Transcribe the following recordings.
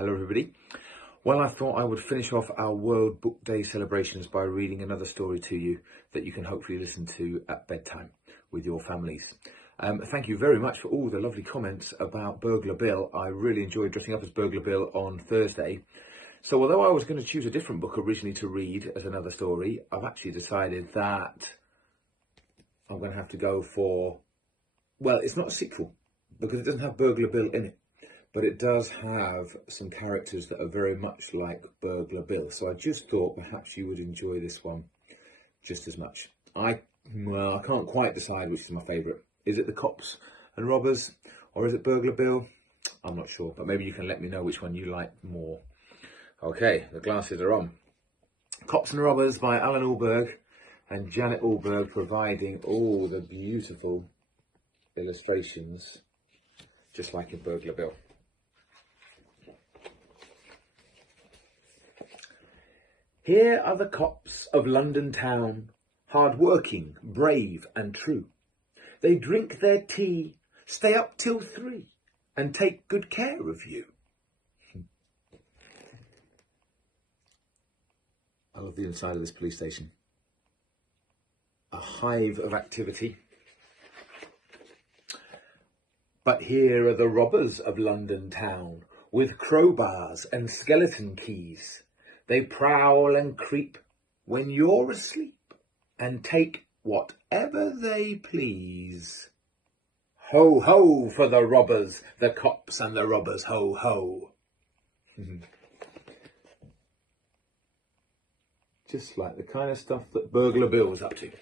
Hello everybody. Well, I thought I would finish off our World Book Day celebrations by reading another story to you that you can hopefully listen to at bedtime with your families. Thank you very much for all the lovely comments about Burglar Bill. I really enjoyed dressing up as Burglar Bill on Thursday. So although I was going to choose a different book originally to read as another story, I've actually decided that I'm going to have to go for, well, it's not a sequel because it doesn't have Burglar Bill in it. But it does have some characters that are very much like Burglar Bill. So I just thought perhaps you would enjoy this one just as much. I can't quite decide which is my favourite. Is it the Cops and Robbers or is it Burglar Bill? I'm not sure, but maybe you can let me know which one you like more. Okay, the glasses are on. Cops and Robbers by Allan Ahlberg and Janet Ahlberg providing all the beautiful illustrations just like in Burglar Bill. Here are the cops of London town, hard-working, brave and true. They drink their tea, stay up till 3, and take good care of you. I love the inside of this police station. A hive of activity. But here are the robbers of London town, with crowbars and skeleton keys. They prowl and creep when you're asleep and take whatever they please. Ho, ho for the robbers, the cops and the robbers, ho, ho. Just like the kind of stuff that Burglar Bill was up to.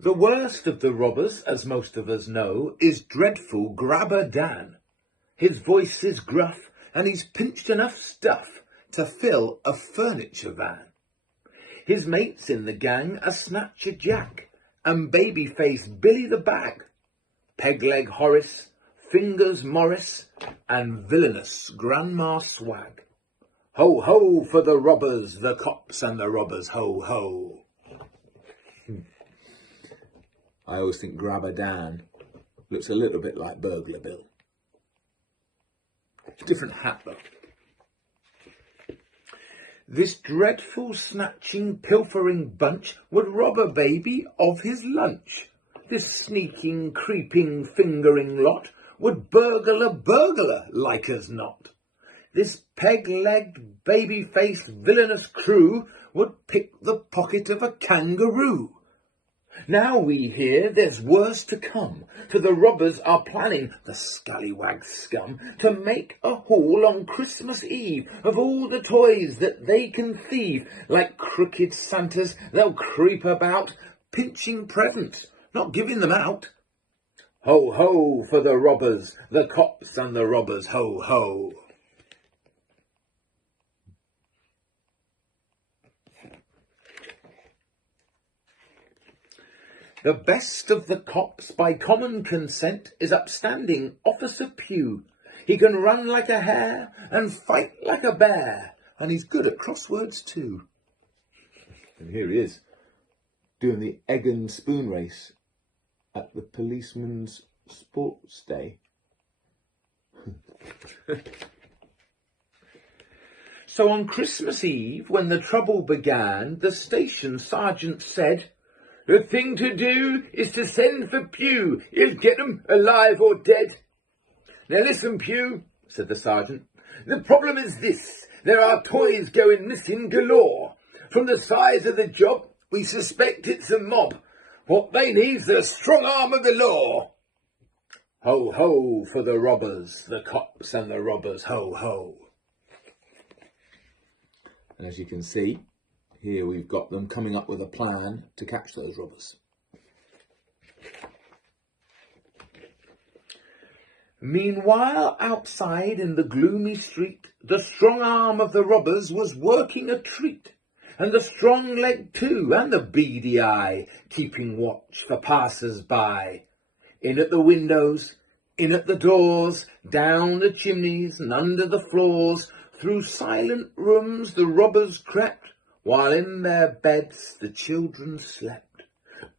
The worst of the robbers, as most of us know, is dreadful Grabber Dan. His voice is gruff, and he's pinched enough stuff to fill a furniture van. His mates in the gang are Snatcher Jack and Babyface Billy the Bag, Pegleg Horace, Fingers Morris and Villainous Grandma Swag. Ho, ho for the robbers, the cops and the robbers, ho, ho. I always think Grabber Dan looks a little bit like Burglar Bill. Different hat though. This dreadful snatching pilfering bunch would rob a baby of his lunch. This sneaking creeping fingering lot would burgle a burglar like as not. This peg-legged baby-faced villainous crew would pick the pocket of a kangaroo. Now we hear there's worse to come, for the robbers are planning, the scallywag scum, to make a haul on Christmas Eve of all the toys that they can thieve. Like crooked Santas, they'll creep about, pinching presents, not giving them out. Ho, ho for the robbers, the cops and the robbers, ho, ho. The best of the cops, by common consent, is upstanding Officer Pugh. He can run like a hare and fight like a bear, and he's good at crosswords too. And here he is, doing the egg and spoon race at the policeman's sports day. So on Christmas Eve, when the trouble began, the station sergeant said, "The thing to do is to send for Pugh. He'll get 'em alive or dead." "Now listen, Pugh," said the sergeant. "The problem is this. There are toys going missing galore. From the size of the job, we suspect it's a mob. What they need's the strong arm of the law." Ho, ho for the robbers, the cops and the robbers, ho, ho. And as you can see, here we've got them coming up with a plan to catch those robbers. Meanwhile, outside in the gloomy street, the strong arm of the robbers was working a treat, and the strong leg too, and the beady eye, keeping watch for passers-by. In at the windows, in at the doors, down the chimneys and under the floors, through silent rooms the robbers crept, while in their beds the children slept,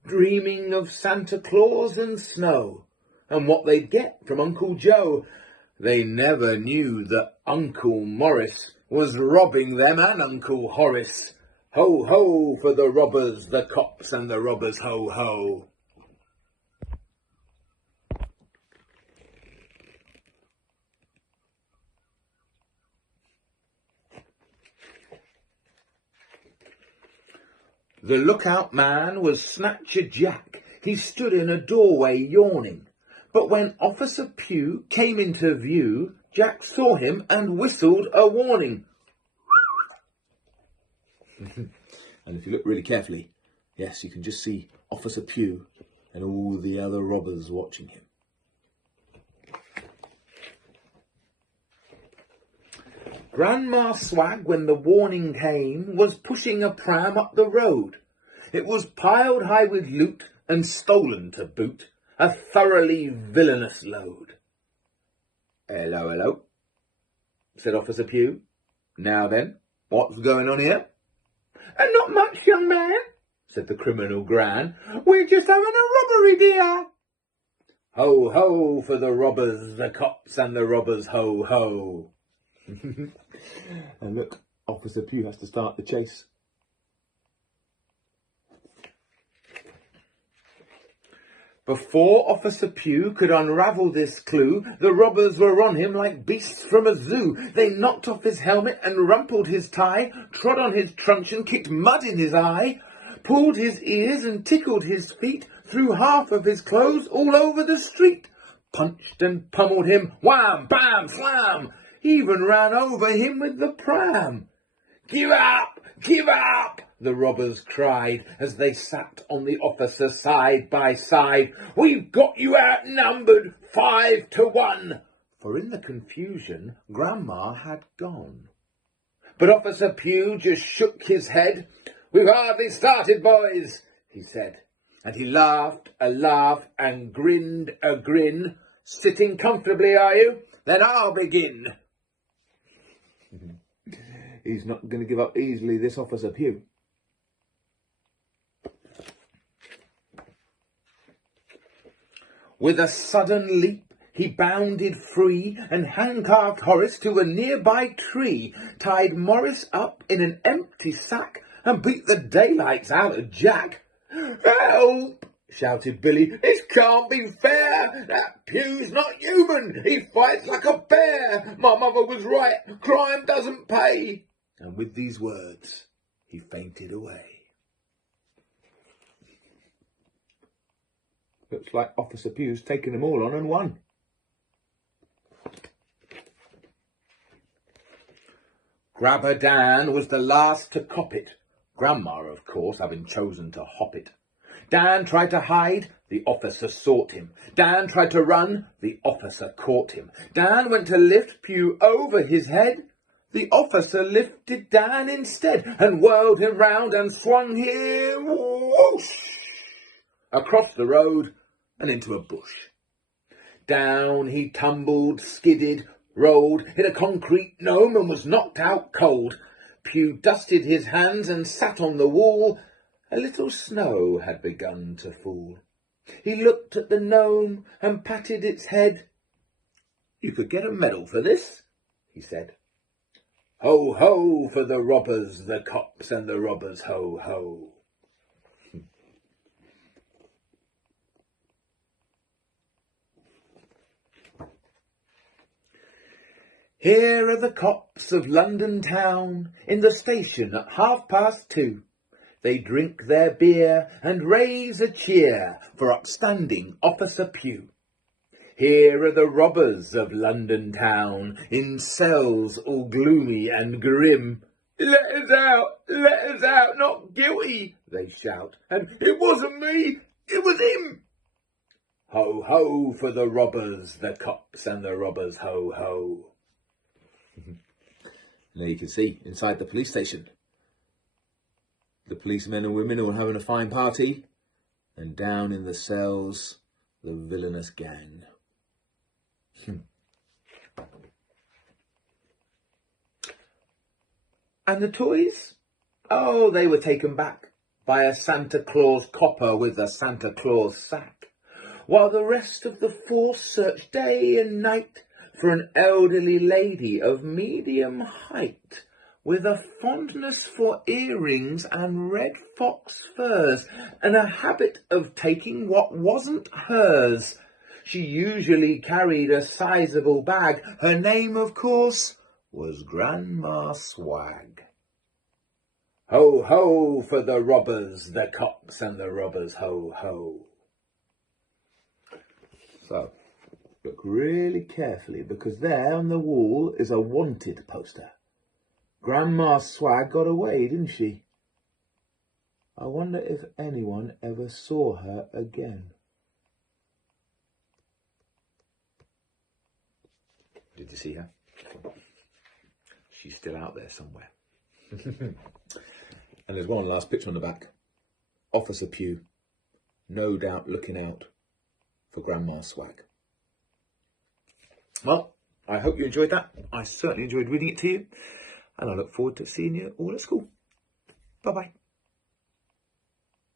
dreaming of Santa Claus and snow, and what they'd get from Uncle Joe. They never knew that Uncle Morris was robbing them and Uncle Horace. Ho, ho for the robbers, the cops and the robbers, ho, ho. The lookout man was Snatcher Jack. He stood in a doorway yawning. But when Officer Pugh came into view, Jack saw him and whistled a warning. And if you look really carefully, yes, you can just see Officer Pugh and all the other robbers watching him. Grandma Swag, when the warning came, was pushing a pram up the road. It was piled high with loot and stolen to boot, a thoroughly villainous load. Hello, hello, said Officer Pugh. Now then, what's going on here? Not much, young man, said the criminal Gran. We're just having a robbery, dear. Ho, ho for the robbers, the cops and the robbers, ho, ho. And look, Officer Pugh has to start the chase. Before Officer Pugh could unravel this clue, the robbers were on him like beasts from a zoo. They knocked off his helmet and rumpled his tie, trod on his truncheon, kicked mud in his eye, pulled his ears and tickled his feet, threw half of his clothes all over the street, punched and pummeled him, wham, bam, slam, even ran over him with the pram. Give up! Give up! The robbers cried as they sat on the officer side by side. We've got you outnumbered 5-1. For in the confusion, Grandma had gone. But Officer Pugh just shook his head. We've hardly started, boys, he said. And he laughed a laugh and grinned a grin. Sitting comfortably, are you? Then I'll begin. He's not going to give up easily, this Officer Pugh. With a sudden leap, he bounded free and handcuffed Horace to a nearby tree, tied Morris up in an empty sack and beat the daylights out of Jack. Help! Shouted Billy. This can't be fair. That Pugh's not human. He fights like a bear. My mother was right. Crime doesn't pay. And with these words, he fainted away. Looks like Officer Pugh's taken them all on and won. Grabber Dan was the last to cop it. Grandma, of course, having chosen to hop it. Dan tried to hide, the officer sought him. Dan tried to run, the officer caught him. Dan went to lift Pugh over his head. The officer lifted Dan instead and whirled him round and swung him whoosh across the road and into a bush. Down he tumbled, skidded, rolled, hit a concrete gnome and was knocked out cold. Pugh dusted his hands and sat on the wall. A little snow had begun to fall. He looked at the gnome and patted its head. You could get a medal for this, he said. Ho, ho for the robbers, the cops and the robbers, ho, ho. Here are the cops of London town in the station at 2:30. They drink their beer and raise a cheer for upstanding Officer Pugh. Here are the robbers of London town in cells all gloomy and grim. Let us out, not guilty, they shout. And it wasn't me, it was him. Ho, ho for the robbers, the cops and the robbers, ho, ho. There you can see, inside the police station, the policemen and women all having a fine party, and down in the cells, the villainous gang. And the toys? Oh, they were taken back by a Santa Claus copper with a Santa Claus sack, while the rest of the force searched day and night for an elderly lady of medium height, with a fondness for earrings and red fox furs, and a habit of taking what wasn't hers. She usually carried a sizable bag. Her name, of course, was Grandma Swag. Ho, ho for the robbers, the cops and the robbers, ho, ho. So, look really carefully, because there on the wall is a wanted poster. Grandma Swag got away, didn't she? I wonder if anyone ever saw her again. Did you see her? She's still out there somewhere. And there's one last picture on the back. Officer Pugh, no doubt looking out for Grandma Swag. Well, I hope you enjoyed that. I certainly enjoyed reading it to you. And I look forward to seeing you all at school. Bye-bye.